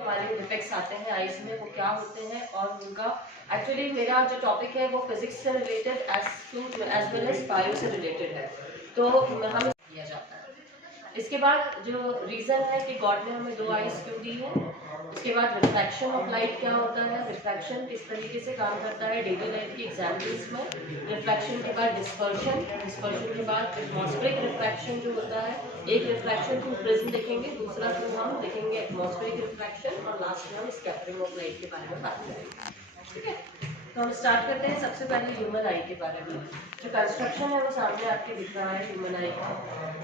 हमारे डिफेक्ट्स आते हैं आईज में वो क्या होते हैं और उनका एक्चुअली मेरा जो टॉपिक है वो फिजिक्स से related as well as bio से रिलेटेड है, तो हमें किया जाता है। इसके बाद जो रीज़न है कि गॉड ने हमें 2 आईज क्यों दी है, उसके बाद रिफ्रैक्शन ऑफ लाइट क्या होता है, रिफ्रैक्शन किस तरीके से काम करता है डेली लाइफ की एग्जाम्पल्स में, रिफ्रैक्शन के बाद डिस्पर्शन, डिस्पर्शन के बाद एटमॉस्फेरिक रिफ्रैक्शन जो होता है, एक रिफ्रैक्शन थ्रू प्रिज्म देखेंगे, दूसरा थ्रू हम देखेंगे एटमॉस्फेरिक रिफ्रैक्शन और लास्ट में हम स्कैटरिंग ऑफ लाइट के बारे में बात करेंगे। ठीक है, तो हम स्टार्ट करते हैं सबसे पहले ह्यूमन आई के बारे में। जो कंस्ट्रक्शन है वो सामने आपके दिख रहा है ह्यूमन आई का।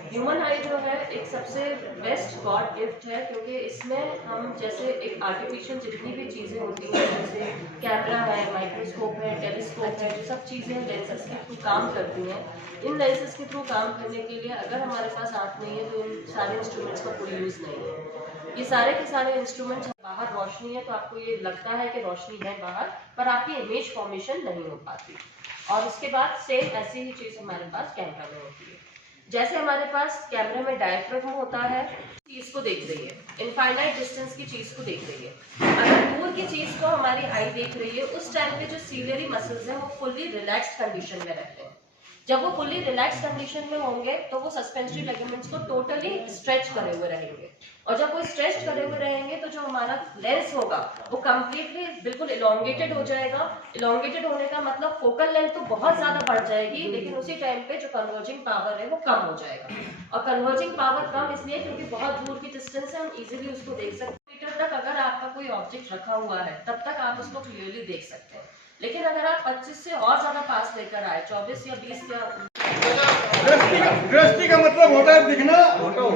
ह्यूमन आई जो है एक सबसे बेस्ट गॉड गिफ्ट है, क्योंकि इसमें हम जैसे एक आर्टिफिशियल जितनी भी चीज़ें होती हैं जैसे कैमरा है, माइक्रोस्कोप है, टेलीस्कोप है, जो सब चीज़ें लेंसेज के थ्रू काम करती हैं, इन लेंसेज के थ्रू काम करने के लिए अगर हमारे पास आँख नहीं है तो इन सारे इंस्ट्रूमेंट्स का कोई यूज़ नहीं है। ये सारे के सारे इंस्ट्रूमेंट्स बाहर रोशनी है तो आपको ये लगता है कि रोशनी है बाहर, पर आपकी इमेज फॉर्मेशन नहीं हो पाती। और उसके बाद सेम ऐसी ही चीज़ हमारे पास कैमरा में होती है। जैसे हमारे पास कैमरे में डायफ्राम होता है, चीज को देख रही है, इनफाइनाइट डिस्टेंस की चीज को देख रही है। अगर दूर की चीज को हमारी आई देख रही है, उस टाइम पे जो सीलियरी मसल्स हैं वो फुल्ली रिलैक्स्ड कंडीशन में रहते हैं। जब वो फुल्ली रिलैक्स कंडीशन में होंगे तो वो सस्पेंसरी लिगामेंट्स को टोटली स्ट्रेच करे हुए रहेंगे, और जब वो स्ट्रेच करे हुए रहेंगे तो जो हमारा लेंस होगा वो कंप्लीटली बिल्कुल इलोंगेटेड हो जाएगा। इलोंगेटेड होने का मतलब फोकल लेंथ तो बहुत ज्यादा बढ़ जाएगी, लेकिन उसी टाइम पे जो कन्वर्जिंग पावर है वो कम हो जाएगा। और कन्वर्जिंग पावर कम इसलिए क्योंकि बहुत दूर की डिस्टेंस है, हम इजीली उसको देख सकते हैं। मीटर तक अगर आपका कोई ऑब्जेक्ट रखा हुआ है तब तक आप उसको क्लियरली देख सकते हैं, लेकिन अगर आप 25 से और ज्यादा पास लेकर आए, 24 या 20 या दृष्टि का मतलब होता है दिखना,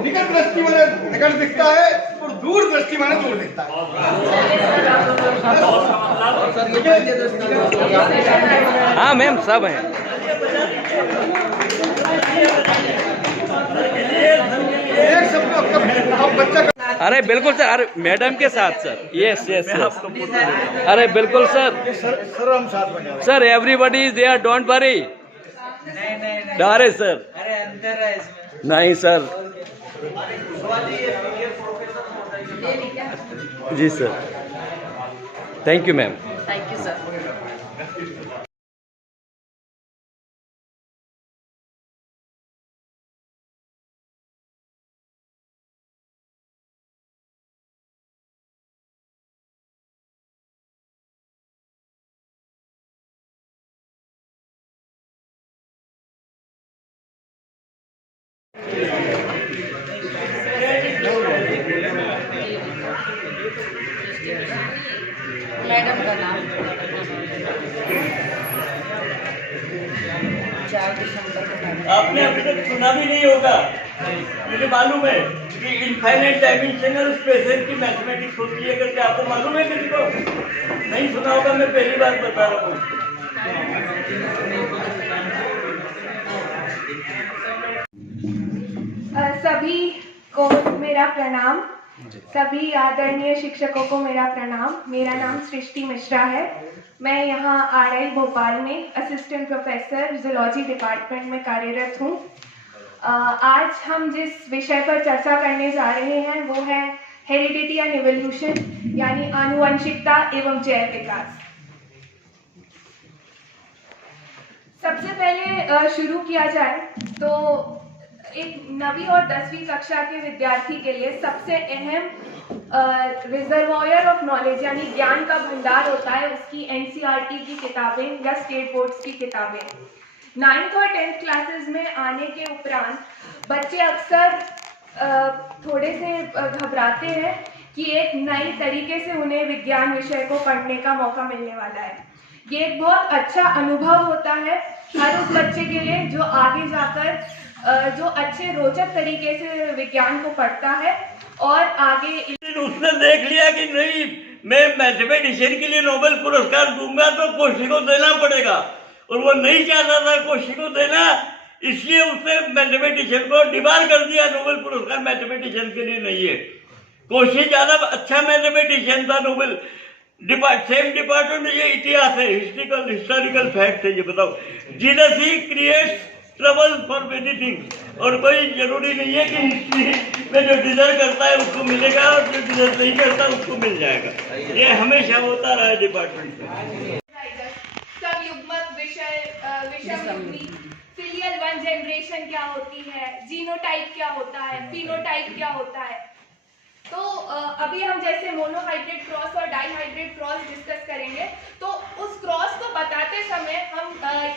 निकट दृष्टि माने निकट दिखता है और दूर दृष्टि माने दूर दिखता है। हाँ मैम सब हैं। एक शब्द बच्चा अरे बिल्कुल सर, अरे मैडम के साथ सर, यस यस सर, अरे बिल्कुल सर, सर हम साथ में sir everybody is there, don't worry. डरे सर, अरे अंदर है इसमें। नहीं सर, जी sir, thank you ma'am. Thank you sir. Madam का नाम 4 दिसंबर को आपने अभी तक सुना भी नहीं होगा। मुझे मालूम है कि इनफाइनाइट डायमेंशनल स्पेसेस की मैथमेटिक्स होती है करके आपको मालूम है किसी को? नहीं सुना होगा, मैं पहली बार बता रहा हूँ। सभी को मेरा प्रणाम, सभी आदरणीय शिक्षकों को मेरा प्रणाम। मेरा नाम सृष्टि मिश्रा है। मैं यहाँ आरआई भोपाल में असिस्टेंट प्रोफेसर जूलॉजी डिपार्टमेंट में कार्यरत हूँ। आज हम जिस विषय पर चर्चा करने जा रहे हैं वो है हेरिडिटी एंड इवोल्यूशन, यानी आनुवंशिकता एवं जैव विकास। सबसे पहले शुरू किया जाए तो एक 9वीं और 10वीं कक्षा के विद्यार्थी के लिए सबसे अहम रिजर्वॉयर ऑफ नॉलेज यानी ज्ञान का भंडार होता है उसकी एनसीईआरटी की किताबें या स्टेट बोर्ड्स की किताबें। 9th और 10th क्लासेस में आने के उपरांत बच्चे अक्सर थोड़े से घबराते हैं कि एक नई तरीके से उन्हें विज्ञान विषय को पढ़ने का मौका मिलने वाला है। ये एक बहुत अच्छा अनुभव होता है हर उस बच्चे के लिए जो आगे जाकर जो अच्छे रोचक तरीके से विज्ञान को पढ़ता है और आगे उसने देख लिया कि नहीं, मैं मैथमेटिशियन के लिए नोबेल पुरस्कार दूंगा तो कोशी को देना पड़ेगा, और वो नहीं चाहता था कोशी को देना, इसलिए उसने मैथमेटिशियन को डिबार कर दिया। नोबेल पुरस्कार मैथमेटिशियन के लिए नहीं है। कोशी ज्यादा अच्छा मैथमेटिशियन था। नोबेल सेम डिपार्टमेंट, ये इतिहास है, हिस्टोरिकल फैक्ट है। ये बताओ, genus he creates trouble for many things. और कोई जरूरी नहीं है कि हिस्ट्री में जो डिजर्व करता है उसको मिलेगा और जो डिजर्व नहीं करता उसको मिल जाएगा। ये हमेशा होता रहा है डिपार्टमेंट में। सब युग्मक विषय फिलियल वन जनरेशन क्या होती है, जीनोटाइप क्या होता है, फिनोटाइप क्या होता है। तो अभी हम जैसे मोनोहाइब्रिड क्रॉस और डाईहाइब्रिड क्रॉस डिस्कस करेंगे। तो उस क्रॉस को बताते समय हम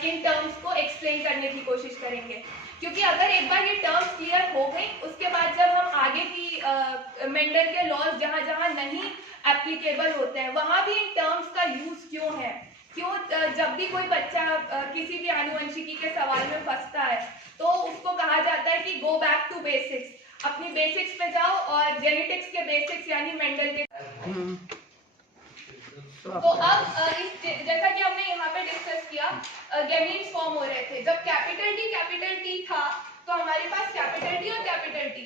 इन टर्म्स को एक्सप्लेन करने की कोशिश करेंगे, क्योंकि अगर एक बार ये टर्म्स क्लियर हो गई, उसके बाद जब हम आगे की मेंडल के लॉज जहाँ जहाँ नहीं एप्लीकेबल होते हैं वहाँ भी इन टर्म्स का यूज क्यों है, क्यों जब भी कोई बच्चा किसी भी आनुवंशिकी के सवाल में फंसता है तो उसको कहा जाता है कि गो बैक टू बेसिक्स, अपनी बेसिक्स पे जाओ और जेनेटिक्स के बेसिक्स यानी मेंडल के। तो अब जैसा कि हमने यहाँ पे डिस्कस किया, गैमीट्स फॉर्म हो रहे थे। जब कैपिटल टी था तो हमारे पास कैपिटल टी और कैपिटल टी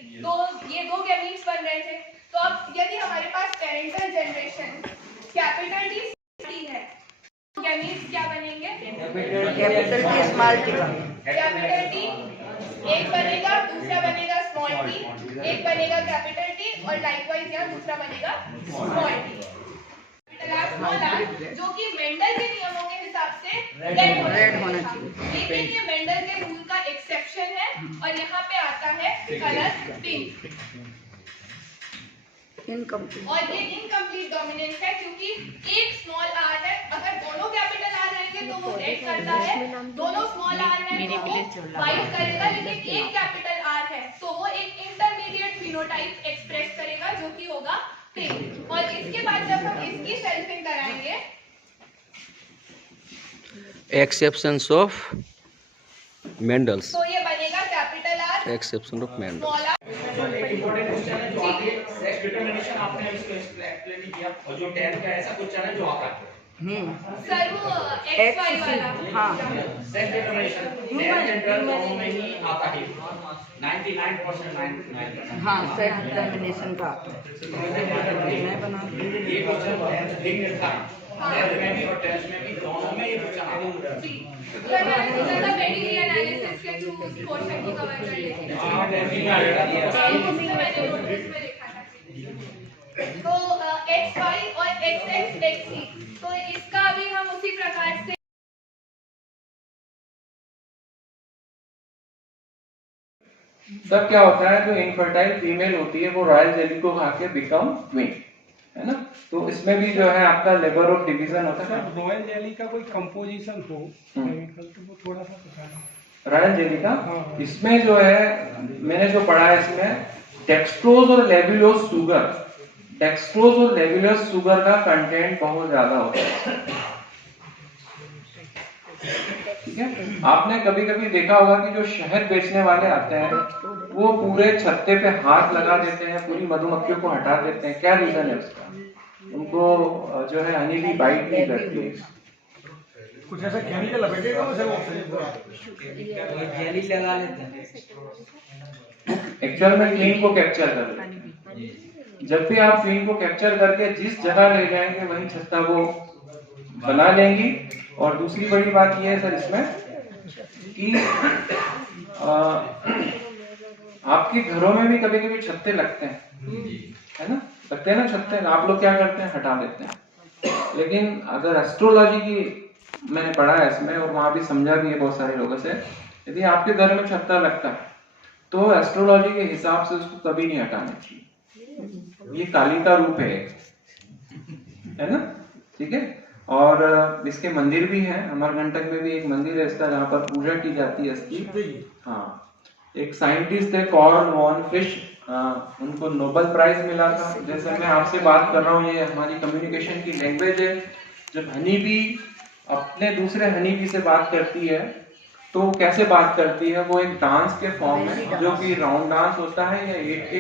ये दो गैमीट्स बन रहे थे। तो अब यदि हमारे पास पेरेंटल जनरेशन कैपिटल टी है, गैमीट्स क्या बनेंगे? Capital T small T. Capital T एक बनेगा, दूसरा बनेगा स्मॉल टी, एक बनेगा कैपिटल टी और लाइकवाइज यहाँ दूसरा बनेगा स्मॉल टी। स्मॉल आर जो कि मेंडल के नियमों के हिसाब से रेड होना चाहिए, लेकिन ये मेंडल के रूल का एक्सेप्शन है और यहाँ पे आता है कलर पिंक। और ये इनकम्प्लीट डोमिनेंस है क्योंकि एक स्मॉल आर है, अगर दोनों कैपिटल आर रहेंगे तो वो रेड करता है, दोनों स्मॉल आर है तो वो व्हाइट करेगा, लेकिन एक कैपिटल आर है तो वो एक इंटरमीडिएट फिनोटाइप एक्सप्रेस करेगा जो कि होगा पिंक। और इसके बाद जब हम इसकी सेल्फिंग कराएंगे, एक्सेप्शंस ऑफ मेंडल्स, तो ये बनेगा capital R, exception of Mendel's. Small R. एक इम्पोर्टेंट क्वेश्चन है जो आपने सेक्स डिटरमिनेशन आपने इसको एक्सप्लेन नहीं किया, और जो 10 का ऐसा क्वेश्चन है जो आता है सर वो XY वाला, हाँ सेक्स डिटरमिनेशन 10 जनरल दोनों में ही आता है 99% हाँ सेक्स डिटरमिनेशन का मैं बना ये क्वेश्चन 10 लिंक था, 10 में भी और 10 में भी दोनों में ये क्वेश्चन आता है। जी सर मैं ज़्यादा पेडिग्री एनालिसिस के थ्रू उस पोर्शन को कवर कर लेती हूँ। हां 10 में आएगा उसमें मैंने नोट्स में लिखा था। तो XY और XX XC, तो इसका भी हम उसी प्रकार से तब क्या होता है, जो इनफर्टाइल फीमेल होती है वो रॉयल जेली को खा के बिकम क्वीन, है ना। तो इसमें भी जो है आपका लेबर ऑफ डिवीजन होता है। रॉयल जेली का कोई कंपोजिशन हो केमिकल तो वो थोड़ा सा बताना। रॉयल जेली का इसमें जो है मैंने जो पढ़ा है, इसमें डेक्सट्रोज और लेब्यूलोज शुगर, डेक्सट्रोज और लेब्यूलोज शुगर का कंटेंट बहुत ज्यादा होता है, ठीक है। आपने कभी कभी देखा होगा कि जो शहद बेचने वाले आते हैं वो पूरे छत्ते पे हाथ लगा देते हैं, पूरी मधुमक्खियों को हटा देते हैं। क्या रीजन है उसका? उनको जो है हनी भी बाइट नहीं करती है, कुछ ऐसा केमिकल लगेगा उसे वो जेली लगा लेते हैं, एक्चुअल में क्वीन को कैप्चर कर लेते हैं। जब भी आप क्वीन को कैप्चर करके जिस जगह ले जाएंगे वही छत्ता वो बना लेंगी। और दूसरी बड़ी बात यह है सर इसमें कि आपके घरों में भी कभी कभी छत्ते लगते हैं, है ना, लगते हैं ना छत्ते, आप लोग क्या करते हैं, हटा देते हैं। लेकिन अगर एस्ट्रोलॉजी की मैंने पढ़ा है इसमें और वहां भी समझा भी है बहुत सारे लोगों से, यदि आपके घर में छत्ता लगता है तो एस्ट्रोलॉजी के हिसाब से उसको कभी नहीं हटाना चाहिए। ये काली का रूप है ना, ठीक है। और इसके मंदिर भी हैं, अमरकंटक में भी एक मंदिर है इसका जहाँ पर पूजा की जाती है इसकी। हाँ, एक साइंटिस्ट थे कॉर्न वॉन फिश, उनको नोबेल प्राइज मिला था। जैसे मैं आपसे बात कर रहा हूँ, ये हमारी कम्युनिकेशन की लैंग्वेज है। जब हनी बी अपने दूसरे हनी बी से बात करती है तो कैसे बात करती है, वो एक डांस के फॉर्म में, जो कि राउंड डांस होता है या 8 के।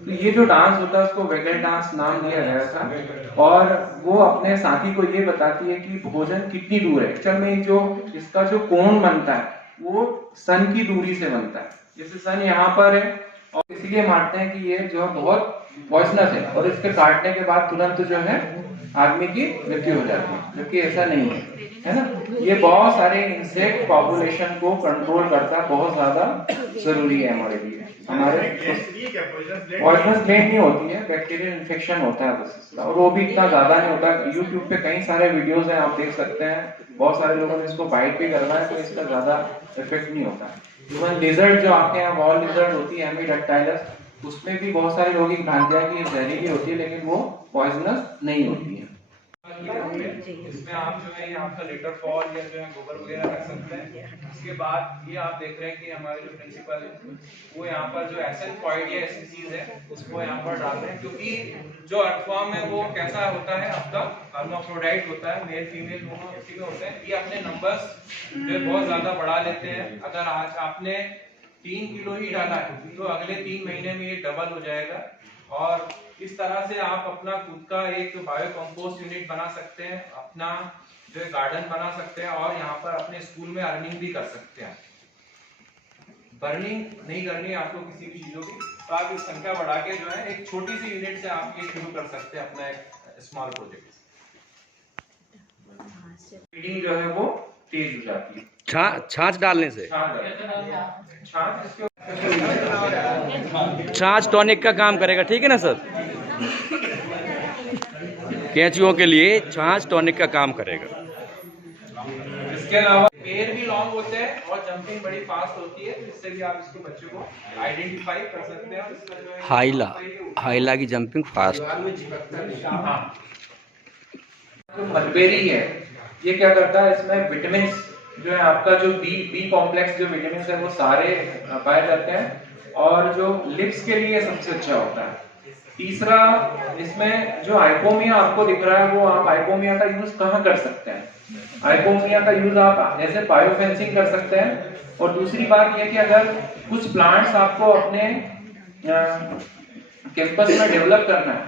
तो ये जो डांस होता है उसको वेगल डांस नाम दिया गया था। और वो अपने साथी को ये बताती है कि भोजन कितनी दूर है। एक्चुअल में जो इसका जो कोण बनता है वो सन की दूरी से बनता है। जैसे सन यहाँ पर है और इसलिए मानते हैं कि ये जो बहुत पॉइजनस है और इसके काटने के बाद तुरंत जो है आदमी की मृत्यु हो जाती है, जबकि ऐसा नहीं है ना। ये बहुत सारे इंसेक्ट पॉपुलेशन को कंट्रोल करना बहुत ज्यादा जरूरी है हमारे लिए। हमारे पॉइजनस ग्लैंड नहीं होती है, बैक्टीरियल इन्फेक्शन होता है बस इसका, और वो भी इतना ज्यादा नहीं होता। यूट्यूब पे कई सारे वीडियोस हैं, आप देख सकते हैं, बहुत सारे लोगों ने इसको बाइट भी करना है, तो इसका ज्यादा इफेक्ट नहीं होता है। इवन लिजर्ड जो आपके यहाँ वॉल लिजर्ड होती है हेमीडैक्टाइलस, उसमें भी बहुत सारे लोगों की भ्रांति है कि ये जहरीली होती है, लेकिन वो पॉइजनस नहीं होती है। इसमें आप जो है ये आपका लेटर फॉल या जो है गोबर वगैरह रख सकते हैं। इसके बाद ये आप देख रहे हैं कि हमारे जो प्रिंसिपल है वो यहाँ पर जो एसेंफॉइड या एसिडीज है उसको यहाँ पर डाल रहे हैं, क्योंकि जो अर्थवॉर्म है वो कैसा होता है, आपका हर्माफ्रोडाइट होता है, मेल फीमेल दोनों इसी में होते हैं। ये अपने नंबर्स जो है बहुत ज्यादा बढ़ा लेते हैं। अगर आज आपने 3 किलो ही डाला है तो अगले 3 महीने में ये डबल हो जाएगा, और इस तरह से आप अपना खुद का एक बायो कंपोस्ट यूनिट बना सकते हैं, अपना जो है गार्डन बना सकते हैं, और यहाँ पर अपने स्कूल में अर्निंग भी कर सकते हैं। बर्निंग नहीं करनी है आपको किसी भी चीजों की, तो आप इस संख्या बढ़ा के जो है एक छोटी सी यूनिट से आप ये शुरू कर सकते हैं अपना एक स्मॉल प्रोजेक्ट। फीडिंग जो है वो तेज हो जाती है छाछ डालने से। छाछ छाछ टॉनिक का काम करेगा, ठीक है ना सर। कैंचियों के लिए छाछ टॉनिक का काम करेगा। इसके अलावा पेड़ भी लॉन्ग होते हैं और जंपिंग बड़ी फास्ट होती है, जिससे भी आप इसको बच्चे को आइडेंटिफाई कर सकते हैं। और इसका जो है हाइला की जंपिंग फास्ट। हाँ, जो मलबेरी है ये क्या करता है, इसमें विटामिन जो है आपका जो बी कॉम्प्लेक्स जो विटामिन है वो सारे पाए जाते हैं, और जो लिप्स के लिए सबसे अच्छा होता है। तीसरा, इसमें जो आइपोमिया आपको दिख रहा है वो आप आइपोमिया का यूज कहाँ कर सकते हैं। आइपोमिया का यूज आप ऐसे बायोफेंसिंग कर सकते हैं। और दूसरी बात यह कि अगर कुछ प्लांट्स आपको अपने कैंपस में डेवलप करना है,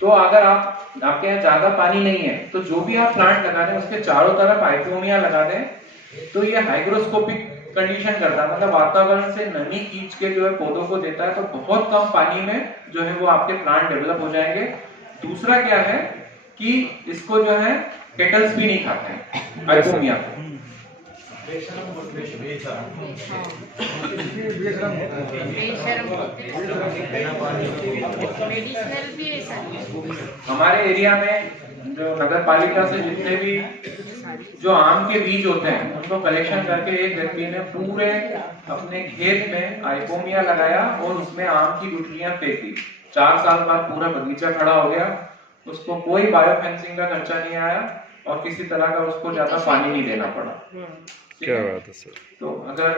तो अगर आपके यहाँ ज्यादा पानी नहीं है तो जो भी आप प्लांट लगा दें उसके चारों तरफ आइपोमिया लगा दें, तो ये हाइग्रोस्कोपिक कंडीशन करता है, मतलब वातावरण से नमी खींच के जो है पौधों को देता है, तो बहुत कम पानी में जो है वो आपके प्लांट डेवलप हो जाएंगे। दूसरा क्या है कि इसको जो है केटल्स भी नहीं खाते हैं आइपोमिया को। हमारे एरिया में जो नगर पालिका से जितने भी जो आम के बीज होते हैं उनको कलेक्शन करके एक व्यक्ति ने पूरे अपने खेत में आइपोमिया लगाया और उसमें आम की गुठलियां फेंकी। 4 साल बाद पूरा बगीचा खड़ा हो गया, उसको कोई बायोफेंसिंग का खर्चा नहीं आया और किसी तरह का उसको ज्यादा पानी नहीं देना पड़ा। क्या बात है सर। तो अगर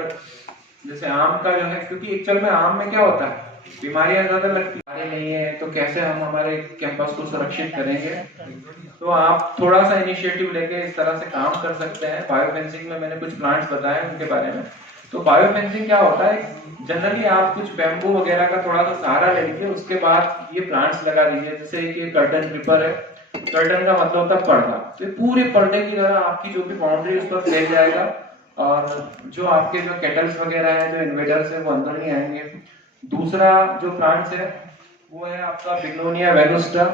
जैसे आम का जो है, क्योंकि एक्चुअल में आम में क्या होता है, बीमारियां ज्यादा लगती नहीं है, तो कैसे हम हमारे कैंपस को सुरक्षित करेंगे। तो आप थोड़ा सा इनिशिएटिव लेके इस तरह से काम कर सकते हैं। बायोफेंसिंग में मैंने कुछ प्लांट्स बताए उनके बारे में। तो बायोफेंसिंग क्या होता है, जनरली आप कुछ बैम्बू वगैरह का थोड़ा सा सहारा ले लीजिए, उसके बाद ये प्लांट्स लगा दीजिए। जैसे ये कर्टन पेपर है, कर्टन का मतलब होता है पर्दा, तो पूरे पर्दे की तरह आपकी जो भी बाउंड्री उस पर फैल जाएगा, और जो आपके जो केटल्स वगैरह है, जो इन्वेडर्स है, वो अंदर नहीं आएंगे। दूसरा जो प्लांट्स है वो है आपका बिग्नोनिया वेनुस्टा,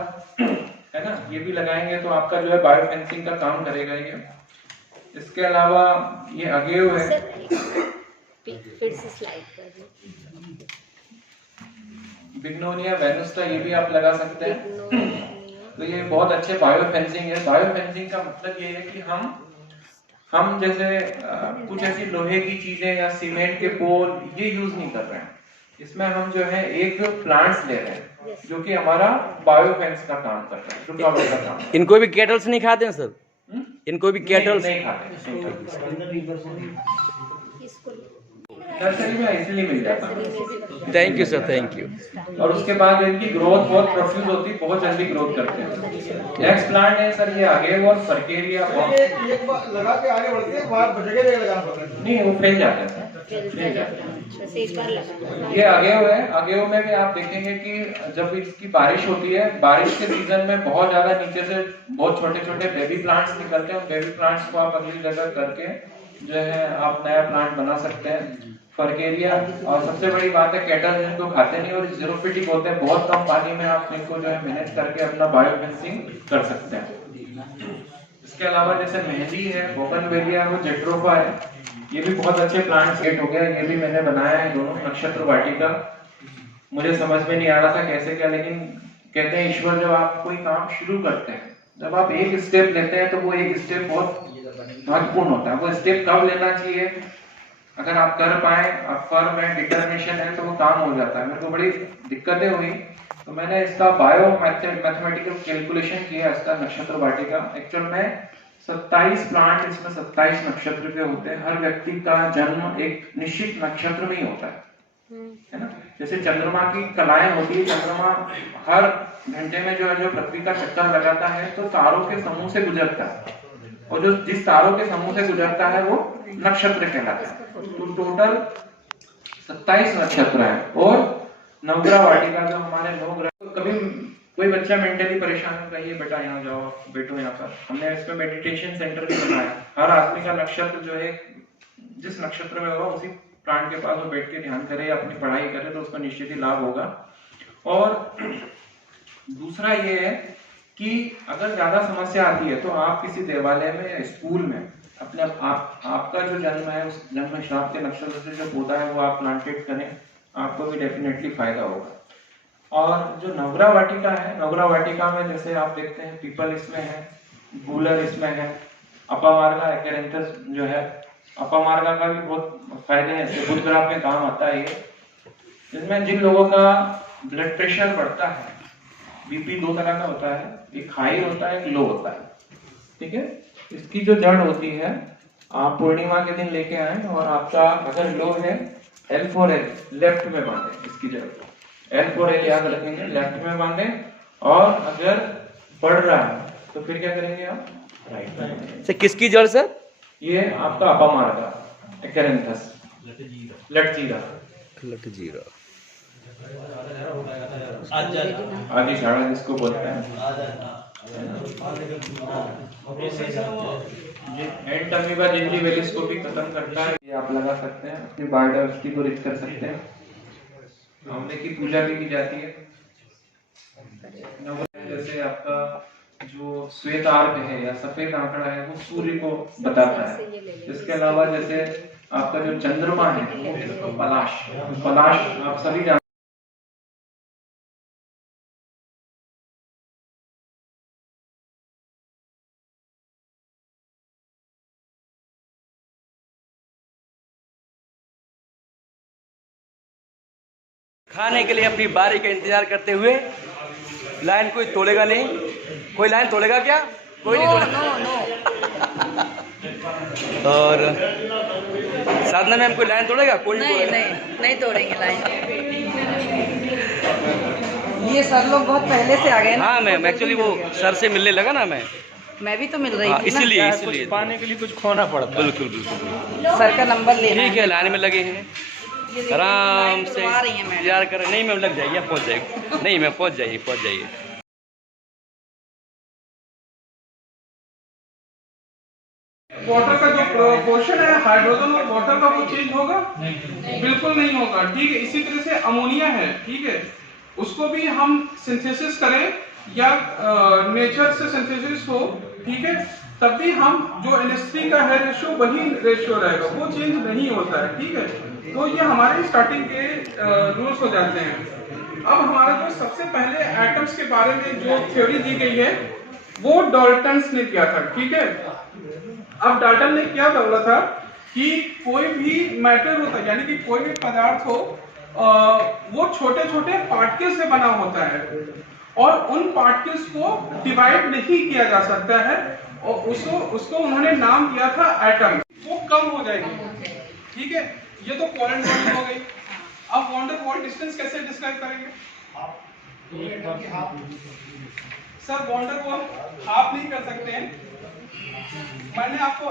है ना, ये भी लगाएंगे तो आपका जो है बायोफेंसिंग का काम करेगा ये। इसके अलावा ये अगेव है, फिर से स्लाइड कर बिग्नोनिया वेनुस्टा, ये भी आप लगा सकते हैं। तो ये बहुत अच्छे बायोफेंसिंग है। बायोफेंसिंग का मतलब ये है कि हम जैसे कुछ ऐसी लोहे की चीजें या सीमेंट के पोल ये यूज नहीं कर रहे हैं, इसमें हम जो है एक प्लांट्स ले रहे हैं जो कि हमारा बायोफेंस का काम कर रहा है, जो कवर का काम। इनको भी कैटल्स नहीं खाते हैं सर? इनको भी कैटल्स नहीं खाते, नर्सरी में इजीली मिल जाता है। Thank you sir, thank you. और उसके बाद इनकी ग्रोथ बहुत प्रोफ्यूज होती है, बहुत जल्दी ग्रोथ करते हैं। नेक्स्ट प्लांट है सर ये आगे और फर्केरिया। एक बार लगा के आगे बढ़ते हैं, वहाँ जगह जगह लगाना पड़ता है। नहीं, वो फैल जाता है, फैल जाता है। ये अगेव है। अगेव में भी आप देखेंगे कि जब इसकी बारिश होती है, बारिश के सीजन में बहुत ज्यादा नीचे से बहुत छोटे छोटे बेबी प्लांट्स निकलते हैं। बेबी प्लांट्स को आप अगली जगह करके जो है आप नया प्लांट बना सकते हैं। फर्क एरिया, और सबसे बड़ी बात है कैटल जिनको खाते नहीं और जीरोफिटिक होते हैं, बहुत कम पानी में आप इनको जो है मैनेज करके अपना बायोफेंसिंग कर सकते हैं। इसके अलावा जैसे मेहंदी है, बोगनवेलिया है, वो जेट्रोफा है, ये भी बहुत अच्छे प्लांट सेट हो गया। ये भी मैंने बनाया है, दोनों नक्षत्र वाटिका। मुझे समझ में नहीं आ रहा था कैसे क्या, लेकिन कहते हैं ईश्वर जब आप कोई काम शुरू करते हैं, जब आप एक स्टेप लेते हैं तो वो एक स्टेप बहुत महत्वपूर्ण होता है। वो स्टेप कब लेना चाहिए, अगर आप कर पाए, आप फर्म है, डिटर्मिनेशन है, तो वो काम हो जाता है। मेरे को बड़ी दिक्कतें हुई तो मैंने इसका मैथमेटिकल कैलकुलेशन किया, इसका नक्षत्र वाटिका। एक्चुअल में 27 प्लांट, इसमें 27 नक्षत्र के होते हैं। हर व्यक्ति का जन्म एक निश्चित नक्षत्र में ही होता है ना। जैसे चंद्रमा की कलाएं होती है, चंद्रमा हर घंटे में जो पृथ्वी का चक्कर लगाता है तो तारों के समूह से गुजरता है, और जो जिस तारों के समूह से गुजरता है वो नक्षत्र कहलाता है। तो टोटल 27 नक्षत्र है। और नवग्रह वाटिका जो हमारे 9 ग्रह, कभी कोई बच्चा मेंटली परेशान हो, कहिए बेटा यहाँ जाओ, बैठो यहाँ पर। हमने इसमें मेडिटेशन सेंटर भी बनाया। हर आदमी का नक्षत्र जो है, जिस नक्षत्र में होगा उसी प्लांट के पास वो बैठ के ध्यान करे, अपनी पढ़ाई करे, तो उसको निश्चित ही लाभ होगा। और दूसरा ये है कि अगर ज्यादा समस्या आती है तो आप किसी देवालय में या स्कूल में अपने आपका जो जन्म है उस जन्म श्राप के नक्षत्र से जो पौधा है वो आप प्लांटेड करें, आपको भी डेफिनेटली फायदा होगा। और जो नवग्रह वाटिका है, नवग्रह वाटिका में जैसे आप देखते हैं पीपल इसमें है, गूलर इसमें है, अपामार्गा एक्रेंथस जो है, अपामार्गा का भी बहुत फायदे हैं, इससे बुध ग्रह में काम आता है ये। इसमें जिन लोगों का ब्लड प्रेशर बढ़ता है, बीपी 2 तरह का होता है, एक हाई होता है, एक लो होता है, ठीक है। इसकी जो जड़ होती है आप पूर्णिमा के दिन लेके आए, और आपका अगर लो है L4L लेफ्ट में बांधे, इसकी जड़ L4L याद रखेंगे, लेफ्ट में बांधे। और अगर बढ़ रहा है तो फिर क्या करेंगे आप, राइट में। सर किसकी जड़ सर? ये आपका अपामार्गा एक्रेंथस, लटजीरा आदि झाड़ा जिसको बोलते हैं। एंड अमीबा जिंजीवेलिस को भी खत्म करता है। ये आप लगा सकते हैं, अपनी बायोडाइवर्सिटी को रिच कर सकते हैं। आंवले की पूजा भी की जाती है। जैसे आपका जो श्वेत आर्क है या सफेद आंकड़ा है वो सूर्य को बताता है। इसके अलावा जैसे आपका जो चंद्रमा है वो पलाश आप सभी जानते हैं। खाने के लिए अपनी बारी का इंतजार करते हुए, लाइन कोई तोड़ेगा नहीं, कोई लाइन तोड़ेगा क्या? कोई नहीं तोड़ेगा। और साधना मैम कोई लाइन तोड़ेगा? कोई नहीं तोड़ेंगे लाइन। ये सर लोग बहुत पहले से आ गए ना। हाँ मैम, एक्चुअली वो सर से मिलने लगा ना मैं भी तो मिल रही थी इसीलिए पाने के लिए कुछ खोना पड़ता है। बिल्कुल सर का नंबर लेना। ठीक है, लाइन में लगे हैं, आराम से इंतजार कर। नहीं मैम लग जाइए, पहुंच जाएगी। नहीं मैम पहुंच जाइए। वाटर का जो पोर्शन है हाइड्रोजन और वाटर का वो चेंज होगा? बिल्कुल नहीं होगा, ठीक है। इसी तरह से अमोनिया है, ठीक है, उसको भी हम सिंथेसिस करें या नेचर से सिंथेसिस हो, ठीक है, तब भी हम जो NH3 का है रेशियो वही रेशियो रहेगा, वो चेंज नहीं होता है, ठीक है। तो ये हमारे स्टार्टिंग के रूल्स हो जाते हैं। अब हमारा जो सबसे पहले एटम्स के बारे में जो थ्योरी दी गई है वो डाल्टन्स ने किया था, ठीक है। अब डाल्टन ने क्या बोला था कि कोई भी मैटर होता है, यानी कि कोई भी पदार्थ हो, वो छोटे छोटे पार्टिकल से बना होता है और उन पार्टिकल्स को डिवाइड नहीं किया जा सकता है, और उसको उन्होंने नाम दिया था एटम। वो कम हो जाएगी, ठीक है। ये तो कोवेलेंट बॉन्डिंग हो गई। अब वॉन डेर वाल्स डिस्टेंस कैसे डिस्क्राइब करेंगे? सर वॉन डेर वाल्स आप नहीं कर सकते हैं, मैंने आपको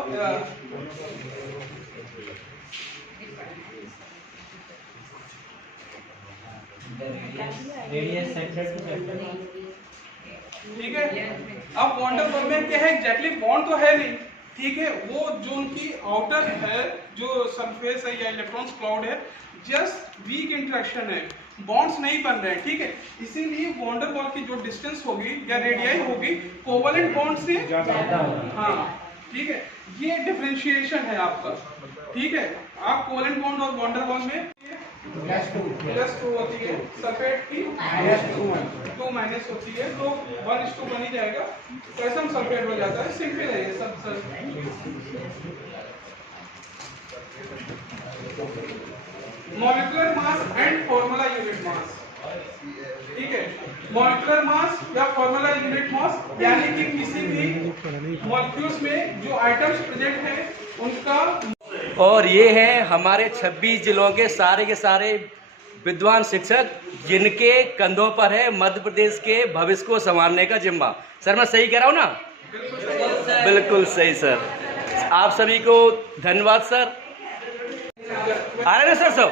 रेडियस सेंटर टू सेंटर, ठीक है। अब वॉन डेर वाल्स में क्या है एग्जैक्टली बॉन्ड तो है नहीं, ठीक है, वो जो उनकी आउटर है जो सरफेस है या इलेक्ट्रॉन्स क्लाउड है, जस्ट वीक इंटरेक्शन है, बॉन्ड्स नहीं बन रहे हैं, ठीक है। इसीलिए वॉन डेर वाल की जो डिस्टेंस होगी या रेडियाई होगी कोवलेंट बॉन्ड से हाँ, ठीक है। ये डिफरेंशिएशन है आपका, ठीक है। आप कोवलेंट बॉन्ड और वॉन डेर वाल में +2 होती है, सल्फेट की -2 माइनस होती है, तो 1:2 बन ही जाएगा। तो ऐसा हम सल्फेट हो जाता है, सिंपल है ये सब। Molecular mass and formula unit mass, ठीक है। मॉलिक्यूलर मास या फॉर्मूला यूनिट मास यानी कि किसी भी मॉलिक्यूल्स में जो आइटम्स प्रेजेंट है उनका। और ये हैं हमारे 26 जिलों के सारे विद्वान शिक्षक जिनके कंधों पर है मध्य प्रदेश के भविष्य को संभालने का जिम्मा। सर मैं सही कह रहा हूँ ना? बिल्कुल सही सर। आप सभी को धन्यवाद सर। आ रहे सर सब?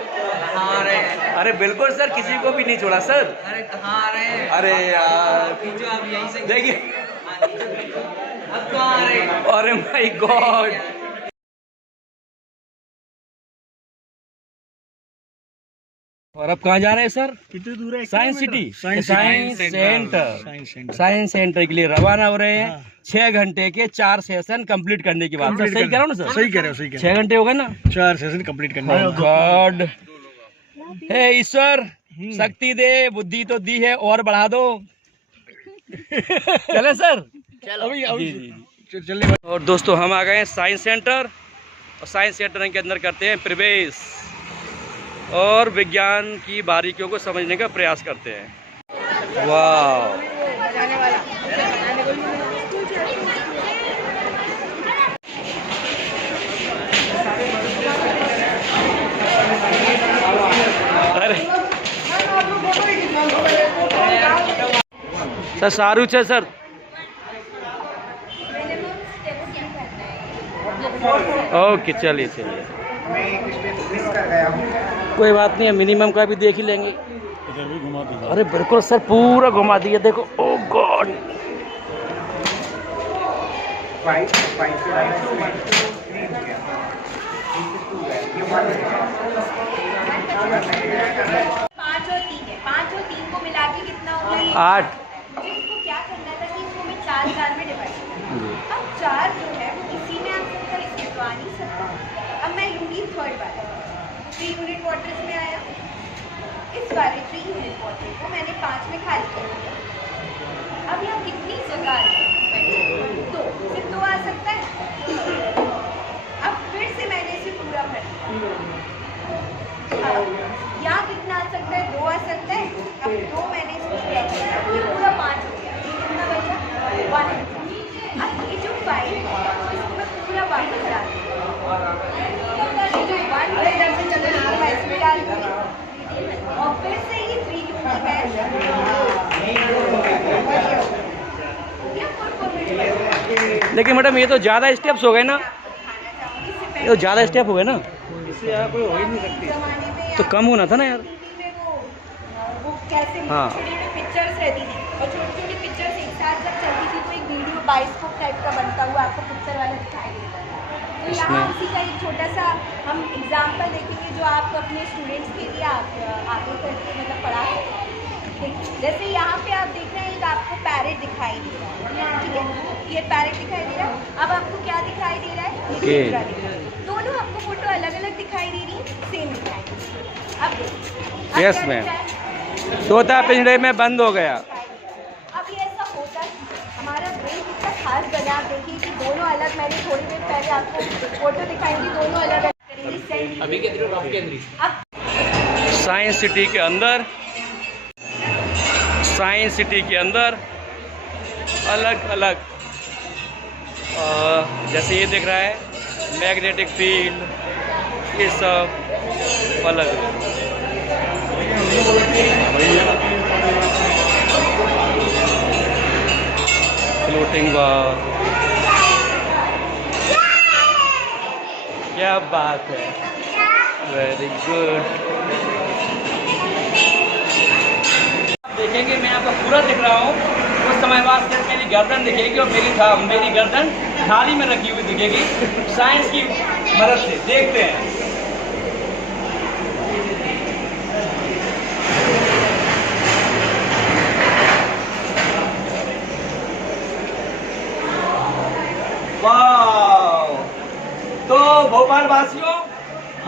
अरे बिल्कुल सर, किसी को भी नहीं छोड़ा सर। अरे कहाँ आ रहे हैं? अरे यार आप यहीं से देखिए, अब कहाँ आ रहे हैं? अरे माय गॉड। और अब कहाँ जा रहे हैं सर? कितनी दूर है? Science city, science centre. Centre के लिए रवाना हो रहे हैं। 6 घंटे के 4 सेशन कंप्लीट करने की बात। सर सही कह रहा हूँ ना सर? सही कह रहे हो। 6 घंटे हो गए ना? 4 सेशन कंप्लीट करने। गॉड, हे ईश्वर शक्ति दे, बुद्धि तो दी है और बढ़ा दो। चले सर? अभी चलने। और दोस्तों हम आ गए हैं साइंस सेंटर, और साइंस सेंटर के अंदर करते हैं प्रवेश और विज्ञान की बारीकियों को समझने का प्रयास करते हैं। वाह, अरे सर सारू है सर। ओके चलिए चलिए, कोई बात नहीं है, मिनिमम का भी देख ही लेंगे। इधर भी घुमा दीजिए। अरे बिल्कुल सर, पूरा घुमा दिया देखो। ओह गॉड, पाँच और 3 है, 5 और 3 को मिला के कितना होगा? 8। मुझे इसको क्या करना था कि इसको मैं 4 में डिवाइड करना। अब 4 जो है वो इसी में आ सकता है, इसमें तो आ नहीं सकता। अब मैं लूँगी थर्ड वाला, 3 यूनिट वाटर्स में आया। इस वाले 3 यूनिट वाटर को मैंने 5 में खाली कर दिया। अब यहाँ कितनी जगह आ सकती? 2 सिर्फ 2 आ सकता है। अब फिर से मैंने इसे पूरा भर दिया। यहाँ कितना आ सकता है? 2 आ सकता है। अब 2 मैंने इसको पूरा किया, ये पूरा 5 हो गया। ये कितना बचा? 1। अब ये जो 5 है इसको मैं पूरा वापस डाल दूँगी। ये जो 1 है मैं इसमें डाल दूँगी और फिर से ये 3 यूनिट है। लेकिन मैडम ये तो ज़्यादा स्टेप्स हो गए ना? ये तो ज़्यादा स्टेप हो गए ना? इससे यहाँ कोई हो ही नहीं सकती। तो कम होना था ना यार। वो कैसे हाँ। छोटी-छोटी पिक्चर्स रहती थी और छोटी-छोटी पिक्चर्स एक साथ जब चलती थी तो एक वीडियो बाइस्कोप टाइप का बनता हुआ आपको पिक्चर वाला दिखाई देता था। तो यहाँ उसी का एक छोटा सा हम एग्जाम्पल देखेंगे जो आप अपने स्टूडेंट्स के लिए आप आगे करके मतलब पढ़ा सकते हैं। जैसे यहाँ पे आप देख रहे हैं, एक आपको पैरेट दिखाई दे रहा है, ठीक है? ये पैरेट दिखाई दे रहा है। अब आपको क्या दिखाई दे रहा है? ये ज़ेब्रा दिख रहा है। दोनों आपको फोटो अलग अलग दिखाई दे रही है, सेम दिखाई दे रही है। अब यस मैम, तोता पिंजरे में बंद हो गया। अब ये ऐसा होता है, हमारा ब्रेन कितना खास बना। आप देखिए कि दोनों अलग, मैंने थोड़ी देर पहले आपको फोटो दिखाई थी, दोनों अलग अलग करेंगे। अभी के दिन आप केंद्रीय अब साइंस सिटी के अंदर, साइंस सिटी के अंदर अलग अलग जैसे ये दिख रहा है मैग्नेटिक फील्ड, ये सब अलग फ्लोटिंग बार। क्या बात है, वेरी गुड। देखेंगे मैं आपको पूरा दिख रहा हूँ, कुछ समय बाद सिर्फ मेरी गर्दन दिखेगी और मेरी गर्दन थाली में रखी हुई दिखेगी साइंस की मदद से। देखते हैं। वाह! तो भोपाल वासियों,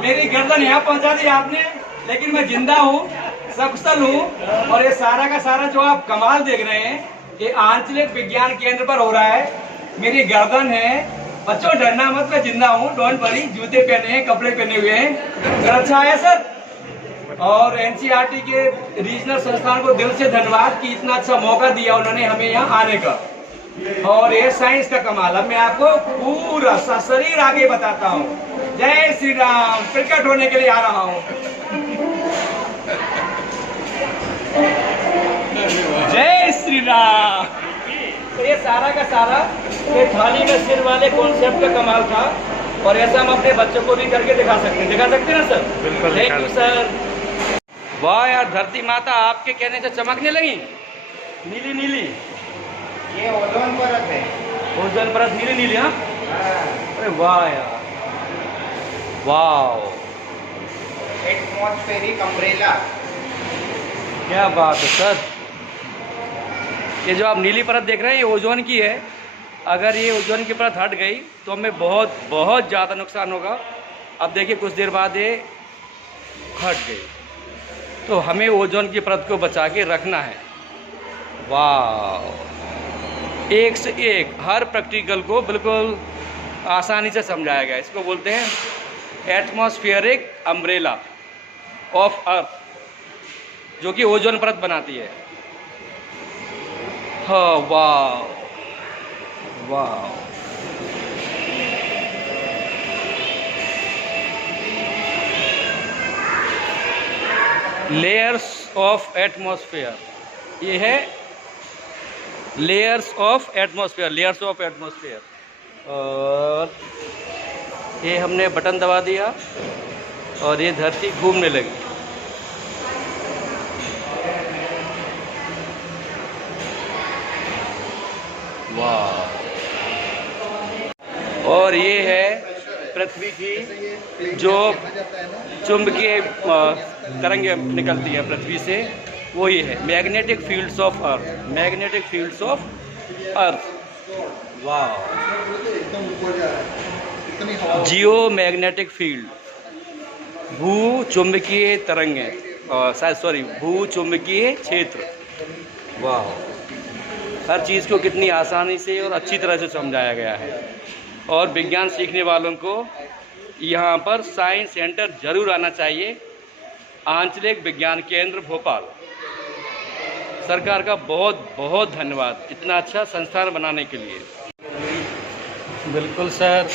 मेरी गर्दन यहाँ पहुँचा दी आपने, लेकिन मैं जिंदा हूँ, सकुशल हूँ। और ये सारा का सारा जो आप कमाल देख रहे हैं, ये आंचलिक विज्ञान केंद्र पर हो रहा है। मेरी गर्दन है, बच्चों डरना मत, मैं जिंदा हूँ, डोंट वरी। जूते पहने हैं, कपड़े पहने हुए हैं, सर अच्छा है सर। और एनसीईआरटी के रीजनल संस्थान को दिल से धन्यवाद कि इतना अच्छा मौका दिया उन्होंने हमें यहाँ आने का। और ये साइंस का कमाल। अब मैं आपको पूरा सशरीर आगे बताता हूँ। जय श्री राम। प्रकट होने के लिए आ रहा हूँ। जय श्री राम। तो ये सारा का सारा ये थाली में सिर वाले कॉन्सेप्ट का कमाल था। और ऐसा हम अपने बच्चों को भी करके दिखा सकते हैं। दिखा सकते हैं ना सर? बिल्कुल। Thank you sir. वाह यार, धरती माता आपके कहने से चमकने लगी, नीली नीली। ये ओजोन परत है। ओजोन परत नीली नीली। हाँ, अरे वाह यार, वाह, एटमॉस्फेरिक अम्ब्रेला। क्या बात है सर। ये जो आप नीली परत देख रहे हैं, ये ओजोन की है। अगर ये ओजोन की परत हट गई तो हमें बहुत बहुत ज़्यादा नुकसान होगा। अब देखिए कुछ देर बाद ये हट गई, तो हमें ओजोन की परत को बचा के रखना है। वाह, एक से एक हर प्रैक्टिकल को बिल्कुल आसानी से समझाया गया। इसको बोलते हैं एटमॉस्फेरिक अम्ब्रेला ऑफ अर्थ, जो कि ओजोन परत बनाती है। हाँ, वाह वाह। लेयर्स ऑफ एटमॉस्फेयर, ये है layers of atmosphere, layers of atmosphere. और ये हमने बटन दबा दिया और ये धरती घूमने लगी। वाह। और ये है पृथ्वी की जो चुंबकीय तरंगें निकलती है पृथ्वी से, वो ही है magnetic fields of earth. Magnetic fields of earth. वाह। जियो मैग्नेटिक फील्ड, भू चुंबकीय तरंगें, सॉरी भू चुंबकीय क्षेत्र। वाह, हर चीज़ को कितनी आसानी से और अच्छी तरह से समझाया गया है। और विज्ञान सीखने वालों को यहाँ पर साइंस सेंटर जरूर आना चाहिए। आंचलिक विज्ञान केंद्र भोपाल। सरकार का बहुत बहुत धन्यवाद इतना अच्छा संस्थान बनाने के लिए। बिल्कुल सर,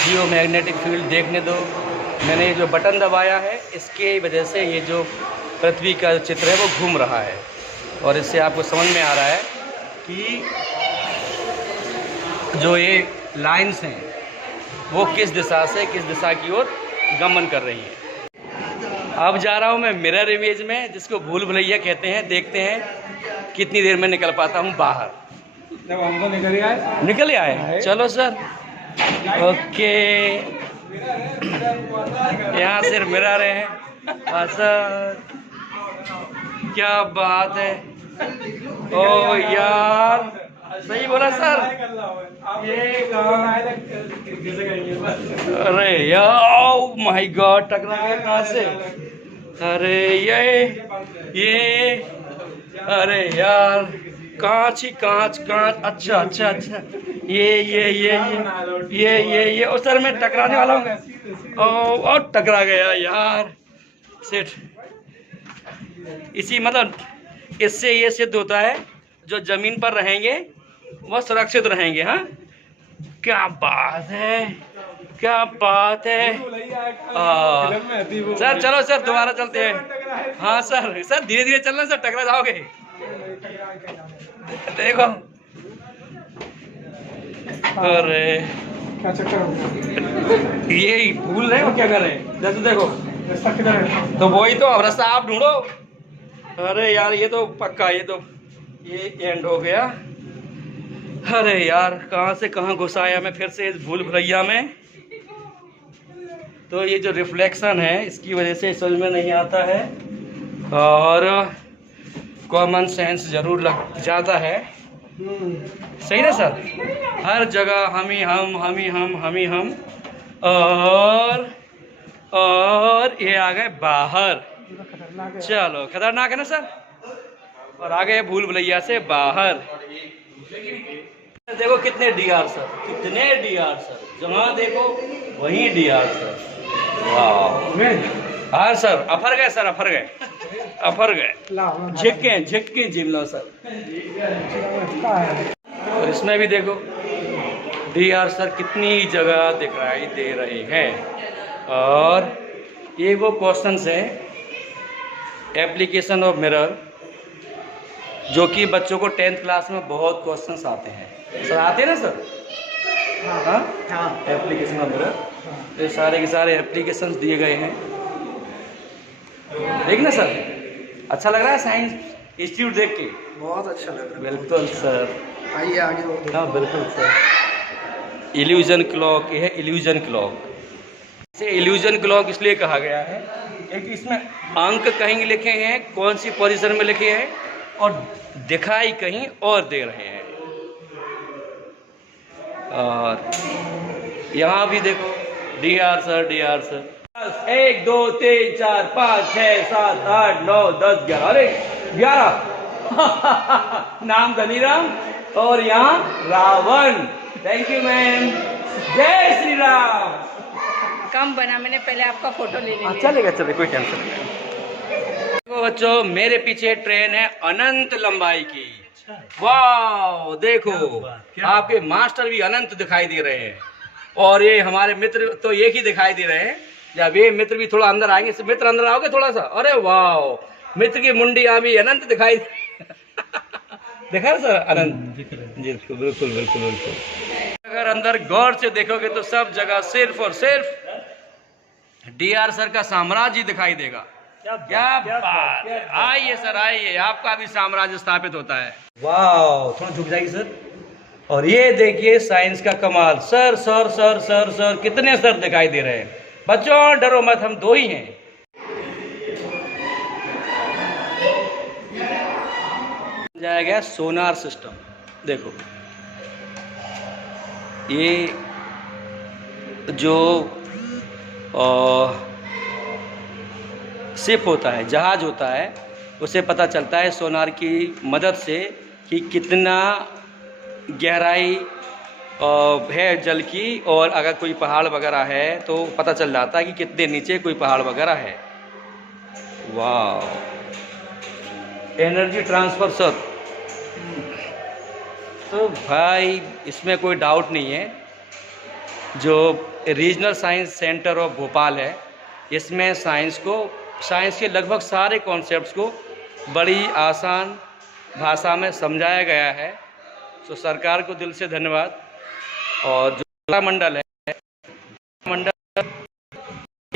जियो मैग्नेटिक फील्ड देखने दो। मैंने ये जो बटन दबाया है, इसके वजह से ये जो पृथ्वी का चित्र है वो घूम रहा है। और इससे आपको समझ में आ रहा है कि जो ये लाइंस हैं वो किस दिशा से किस दिशा की ओर गमन कर रही हैं। अब जा रहा हूँ मैं मिरर इमेज में, जिसको भूल भुलैया कहते हैं। देखते हैं कितनी देर में निकल पाता हूँ बाहर। जब हम तो निकल आए। चलो सर, ओके। यहाँ सिर्फ मिरर हैं। हाँ सर, क्या बात है। ओ यार, सही बोला सर। ये अरे यार, माय गॉड, टकरा गया कहाँ से। अरे ये अरे यार, कांच ही कांच कांच। अच्छा अच्छा अच्छा, ये और सर मैं टकराने वाला हूँ और टकरा गया यार। सेठ, इसी मतलब इससे ये सिद्ध होता है जो जमीन पर रहेंगे वह सुरक्षित रहेंगे। हाँ, क्या बात है, क्या बात है। सर चलो सर, दोबारा चलते हैं। हाँ सर, सर धीरे धीरे चलना सर, टकरा जाओगे। देखो, अरे क्या चक्कर हो गया? ये भूल रहे हो क्या कर रहे हैं। जैसे देखो, रास्ता किधर है? तो वही तो, अब रास्ता आप ढूंढो। अरे यार, ये तो पक्का, ये तो ये एंड हो गया। अरे यार कहाँ से कहाँ घुस आया मैं फिर से इस भूल भुलैया में। तो ये जो रिफ्लेक्शन है इसकी वजह से समझ में नहीं आता है और कॉमन सेंस जरूर लग जाता है। सही ना सर? हर जगह हम ही हम और ये आ गए बाहर। चलो खतरनाक है ना सर? और आ गए भूल भुलैया से बाहर। देखो कितने डीआर सर, कितने डीआर सर, जहाँ देखो वहीं डीआर सर। वाह। हाँ सर अफर गए सर, अफर गए झिक्के जिम लो सर। और इसमें भी देखो डीआर सर कितनी जगह दिखाई दे रहे हैं। और ये वो क्वेश्चंस हैं एप्लीकेशन ऑफ मिरर जो कि बच्चों को 10th क्लास में बहुत क्वेश्चंस आते हैं। सर आते हैं ना सर? हाँ एप्लीकेशन ऑफ मिरर, तो सारे के सारे एप्लीकेशंस दिए गए हैं। देखना सर अच्छा लग रहा है साइंस इंस्टीट्यूट देख के? बहुत अच्छा लग रहा है। बिल्कुल सर, आइए आगे और हाँ बिल्कुल सर। इल्यूजन क्लॉक, ये है इल्यूजन क्लॉक। इसे इल्यूजन क्लॉक इसलिए कहा गया है क्योंकि इसमें अंक कहीं लिखे हैं, कौन सी पोजीशन में लिखे हैं, और दिखाई कहीं और दे रहे हैं। और यहाँ भी देखो डीआर सर 1 2 3 4 5 6 7 8 9 10 11। अरे 11 नाम धनीराम और यहाँ रावण। थैंक यू मैम, जय श्री राम। कम बना, मैंने पहले आपका फोटो ले लिया। चलेगा कोई टेंशन नहीं। देखो बच्चों मेरे पीछे ट्रेन है अनंत लंबाई की। वाह देखो आपके मास्टर भी अनंत दिखाई दे रहे हैं और ये हमारे मित्र तो एक ही दिखाई दे रहे हैं। जब ये मित्र भी थोड़ा अंदर आएंगे, मित्र अंदर आओगे थोड़ा सा। अरे वाह मित्र की मुंडी भी अनंत दिखाई देखा सर? अनंत बिल्कुल बिल्कुल बिल्कुल बिल्कुल। अगर अंदर गौर से देखोगे तो सब जगह सिर्फ और सिर्फ डीआर सर का साम्राज्य दिखाई देगा। क्या बात है। आइए सर आइए, आपका भी साम्राज्य स्थापित होता है। वाह थोड़ा झुक जाएगी सर। और ये देखिए साइंस का कमाल। Sir sir sir sir sir कितने सर दिखाई दे रहे हैं। बच्चों डरो मत, हम 2 ही हैं। जाएगा सोनार सिस्टम। देखो ये जो शिप होता है, जहाज होता है, उसे पता चलता है सोनार की मदद से कि कितना गहराई है जल की, और अगर कोई पहाड़ वगैरह है तो पता चल जाता है कि कितने नीचे कोई पहाड़ वगैरह है। वाह एनर्जी ट्रांसफर सर। तो भाई इसमें कोई डाउट नहीं है, जो regional science centre of Bhopal है इसमें साइंस के लगभग सारे कॉन्सेप्ट्स को बड़ी आसान भाषा में समझाया गया है। तो सरकार को दिल से धन्यवाद। और जो मंडल है मंडल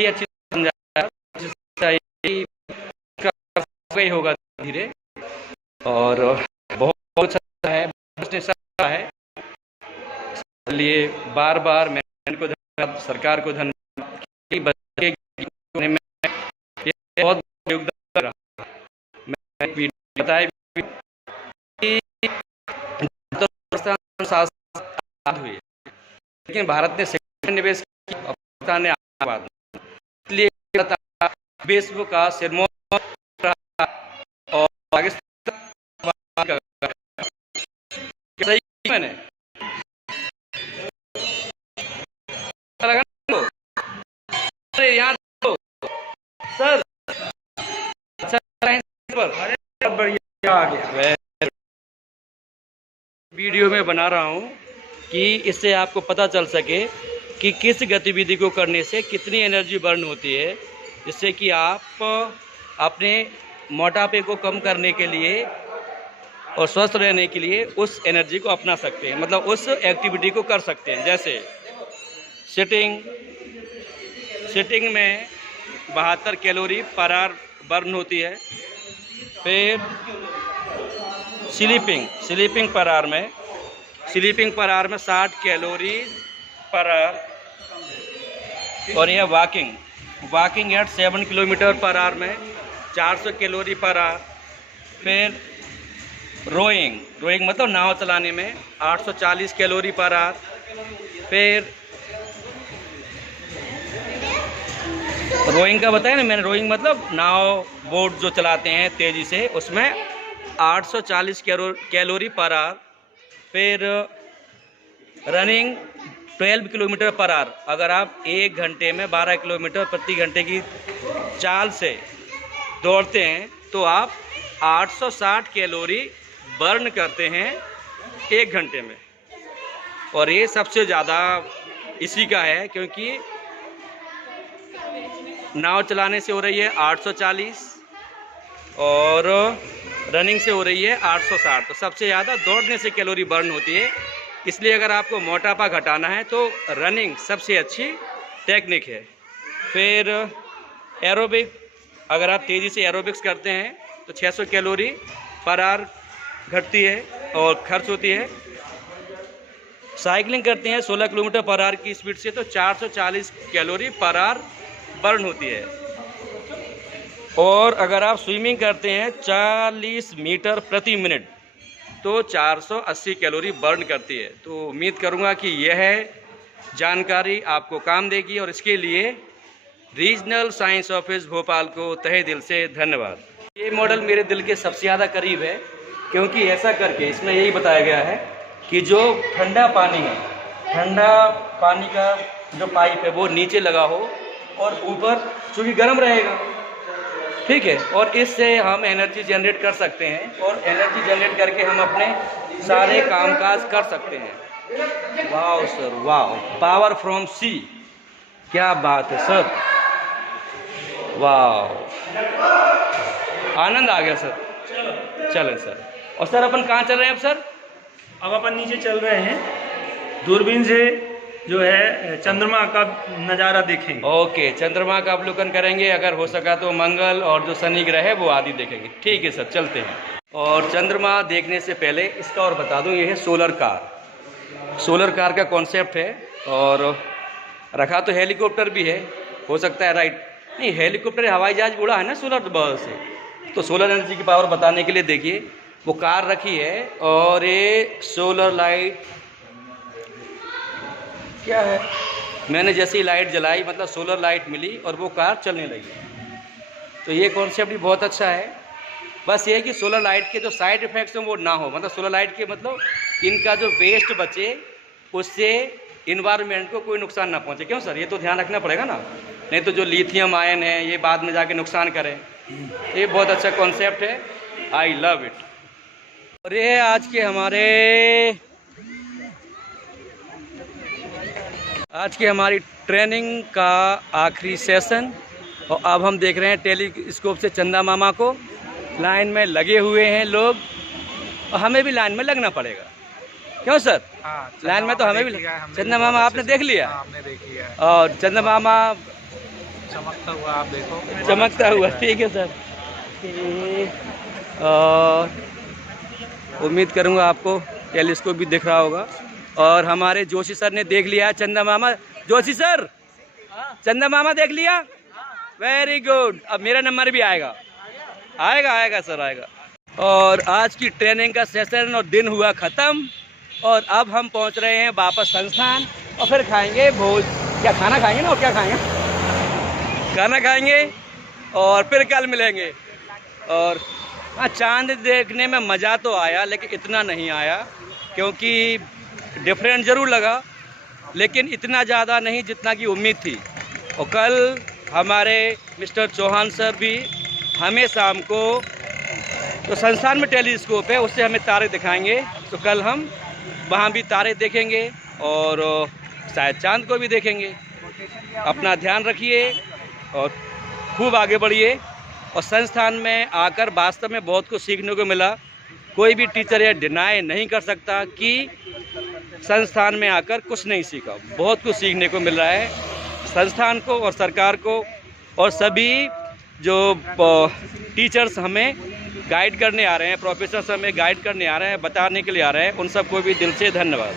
अच्छी समझाया होगा धीरे, और बहुत अच्छा है लिए बार बार मैं इनको धन्यवाद, सरकार को धन्यवाद। बहुत योगदान रहा। मैं बताया हुई, लेकिन भारत ने सेकंड निवेश की, पाकिस्तान ने आबाद, इसलिए विश्व का सिरमौर और पाकिस्तान का सही मैंने यहाँ सर अच्छा बढ़िया आ गया। वीडियो में बना रहा हूँ कि इससे आपको पता चल सके कि किस गतिविधि को करने से कितनी एनर्जी बर्न होती है, जिससे कि आप अपने मोटापे को कम करने के लिए और स्वस्थ रहने के लिए उस एनर्जी को अपना सकते हैं, मतलब उस एक्टिविटी को कर सकते हैं। जैसे सिटिंग में 72 कैलोरी पर आवर बर्न होती है। फिर स्लीपिंग पर आवर में स्लीपिंग पर आवर में 60 कैलोरी पर आवर। और यह वॉकिंग एट 7 किलोमीटर पर आवर में 400 कैलोरी पर आवर। फिर रोइंग मतलब नाव चलाने में 840 कैलोरी पर आवर। फिर रोइंग का बताया ना मैंने, रोइंग मतलब नाव बोट जो चलाते हैं तेज़ी से, उसमें 840 कैलोरी पर आवर। फिर रनिंग 12 किलोमीटर पर आवर। अगर आप 1 घंटे में 12 किलोमीटर प्रति घंटे की चाल से दौड़ते हैं तो आप 860 कैलोरी बर्न करते हैं 1 घंटे में। और ये सबसे ज़्यादा इसी का है, क्योंकि नाव चलाने से हो रही है 840 और रनिंग से हो रही है 860। तो सबसे ज़्यादा दौड़ने से कैलोरी बर्न होती है। इसलिए अगर आपको मोटापा घटाना है तो रनिंग सबसे अच्छी टेक्निक है। फिर एरोबिक, अगर आप तेज़ी से एरोबिक्स करते हैं तो 600 कैलोरी पर आवर घटती है और खर्च होती है। साइकिलिंग करते हैं 16 किलोमीटर पर आवर की स्पीड से तो 440 कैलोरी पर आवर बर्न होती है। और अगर आप स्विमिंग करते हैं 40 मीटर प्रति मिनट तो 480 कैलोरी बर्न करती है। तो उम्मीद करूंगा कि यह जानकारी आपको काम देगी और इसके लिए रीजनल साइंस ऑफिस भोपाल को तहे दिल से धन्यवाद। ये मॉडल मेरे दिल के सबसे ज़्यादा करीब है, क्योंकि ऐसा करके इसमें यही बताया गया है कि जो ठंडा पानी है, ठंडा पानी का जो पाइप है वो नीचे लगा हो और ऊपर चूँकि गर्म रहेगा, ठीक है, और इससे हम एनर्जी जनरेट कर सकते हैं और एनर्जी जनरेट करके हम अपने सारे कामकाज कर सकते हैं। वाह सर वाह, पावर फ्रॉम सी, क्या बात है सर, वाह, आनंद आ गया सर। चलें सर। और सर अपन कहाँ चल रहे हैं अब सर? अब अपन नीचे चल रहे हैं, दूरबीन से जो है चंद्रमा का नज़ारा देखेंगे। ओके, चंद्रमा का अवलोकन करेंगे, अगर हो सका तो मंगल और जो शनि ग्रह है वो आदि देखेंगे। ठीक है सर, चलते हैं। और चंद्रमा देखने से पहले इसका और बता दूं, ये है सोलर कार। सोलर कार का कॉन्सेप्ट है और रखा तो हेलीकॉप्टर भी है, हो सकता है, राइट? नहीं, हेलीकॉप्टर हवाई जहाज उड़ा है ना सोलर बल से, तो सोलर एनर्जी की पावर बताने के लिए देखिए वो कार रखी है और ये सोलर लाइट क्या है, मैंने जैसे ही लाइट जलाई मतलब सोलर लाइट मिली और वो कार चलने लगी। तो ये कॉन्सेप्ट भी बहुत अच्छा है। बस ये है कि सोलर लाइट के जो साइड इफ़ेक्ट्स हैं वो ना हो, मतलब सोलर लाइट के मतलब इनका जो वेस्ट बचे उससे इन्वायरमेंट को कोई नुकसान ना पहुंचे। क्यों सर? ये तो ध्यान रखना पड़ेगा ना, नहीं तो जो लिथियम आयन है ये बाद में जाके नुकसान करें। ये बहुत अच्छा कॉन्सेप्ट है, आई लव इट। और ये आज की हमारी ट्रेनिंग का आखिरी सेशन, और अब हम देख रहे हैं टेलीस्कोप से चंदा मामा को। लाइन में लगे हुए हैं लोग और हमें भी लाइन में लगना पड़ेगा। क्यों सर? हाँ, लाइन में तो हमें भी चंदा मामा आपने देख लिया? आपने देख लिया है। और चंदा मामा चमकता हुआ आप देखो, चमकता हुआ, ठीक है सर। और उम्मीद करूंगा आपको टेलीस्कोप भी दिख रहा होगा। और हमारे जोशी सर ने देख लिया चंदा मामा। जोशी सर, चंदा मामा देख लिया? वेरी गुड, अब मेरा नंबर भी आएगा, आएगा आएगा सर, आएगा। और आज की ट्रेनिंग का सेशन और दिन हुआ ख़त्म और अब हम पहुंच रहे हैं वापस संस्थान और फिर खाएंगे भोज। क्या खाना खाएंगे ना, और क्या खाएंगे? खाना खाएंगे और फिर कल मिलेंगे। और हाँ, चांद देखने में मज़ा तो आया लेकिन इतना नहीं आया, क्योंकि डिफरेंट ज़रूर लगा लेकिन इतना ज़्यादा नहीं जितना की उम्मीद थी। और कल हमारे मिस्टर चौहान सर भी हमें शाम को तो संस्थान में टेलीस्कोप है उससे हमें तारे दिखाएंगे, तो कल हम वहाँ भी तारे देखेंगे और शायद चांद को भी देखेंगे। अपना ध्यान रखिए और खूब आगे बढ़िए। और संस्थान में आकर वास्तव में बहुत कुछ सीखने को मिला। कोई भी टीचर यह डिनाई नहीं कर सकता कि संस्थान में आकर कुछ नहीं सीखा, बहुत कुछ सीखने को मिल रहा है संस्थान को और सरकार को, और सभी जो टीचर्स हमें गाइड करने आ रहे हैं, प्रोफेसर हमें गाइड करने आ रहे हैं, बताने के लिए आ रहे हैं, उन सबको भी दिल से धन्यवाद।